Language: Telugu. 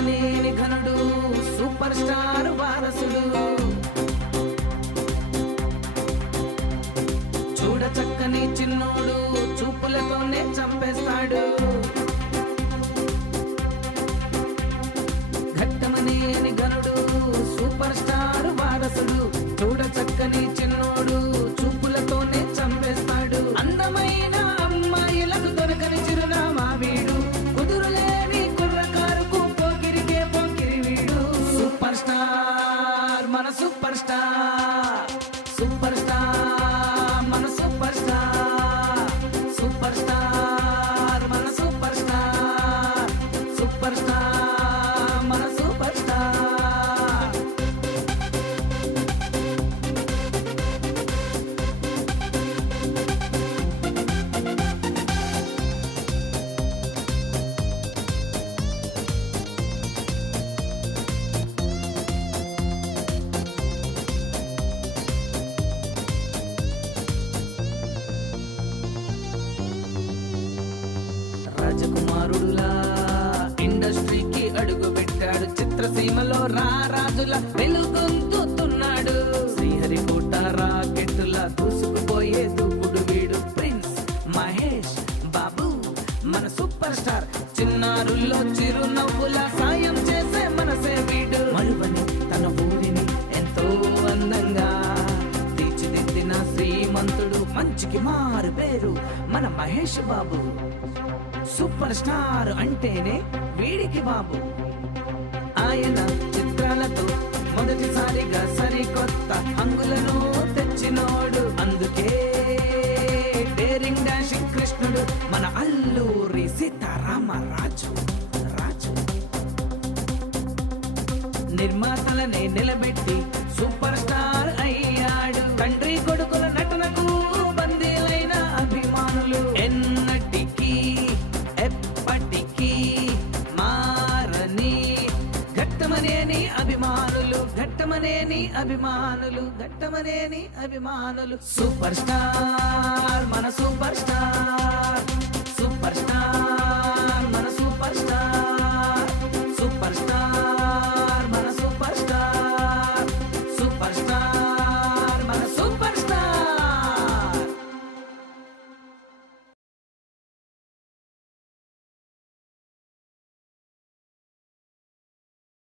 ఘట్టమనేని ఘనుడు సూపర్ స్టార్ వారసుడు చూడ చక్కని చిన్నోడు చూపులతోనే చంపేస్తాడు ఘట్టమనేని ఘనుడు సూపర్ స్టార్ వారసుడు చూడ చక్కని చిన్నోడు చూపులతోనే చంపేస్తాడు అందమైన అమ్మాయిలకు దొరకని చిరునామా వీడు కుదురులేని కుర్రకారుకు పోకిరికే పోకిరి వీడు సూపర్ స్టార్ మన సూపర్ స్టార్ సూపర్ స్టార్ మన సూపర్ స్టార్ సూపర్ స్టార్ మన సూపర్ స్టార్ సూపర్ స్టార్ మన సూపర్ స్టార్ రాజకుమారుడులా ఇండస్ట్రీకి అడుగు పెట్టాడు చిత్రసీమలో రారాజుల వెలుగొందుతున్నాడు శ్రీహరికోట రాకెట్టులా దూసుకుపోయే దూకుడు వీడు ప్రిన్స్ మహేష్ బాబు మన సూపర్ స్టార్ చిన్నారుల్లో చిరునవ్వుల సాయం చేసే మనసే వీడు మరువని తన ఊరిని ఎంతో అందంగా తీర్చిదిద్దిన శ్రీమంతుడు మంచికి మారు పేరు మన మహేష్ బాబు సూపర్ స్టార్ అంటేనే వీడికి బాబు ఆయన చిత్రాలతో మొదటిసారిగా సరికొత్త హంగులను తెచ్చినోడు అందుకే డేరింగ్ డాషింగ్ కృష్ణుడు మన అల్లూరి సీతారామరాజు రాజు నిర్మాతలనే నిలబెట్టి సూపర్ స్టార్ అయ్యాడు తండ్రి కొడుకుల నటనకు బందీలైన అభిమానులు ఎన్నటికీ ఎప్పటికీ మారని ఘట్టమనేని అభిమానులు ఘట్టమనేని అభిమానులు ఘట్టమనేని అభిమానులు సూపర్ స్టార్ మన సూపర్ స్టార్ సూపర్ స్టార్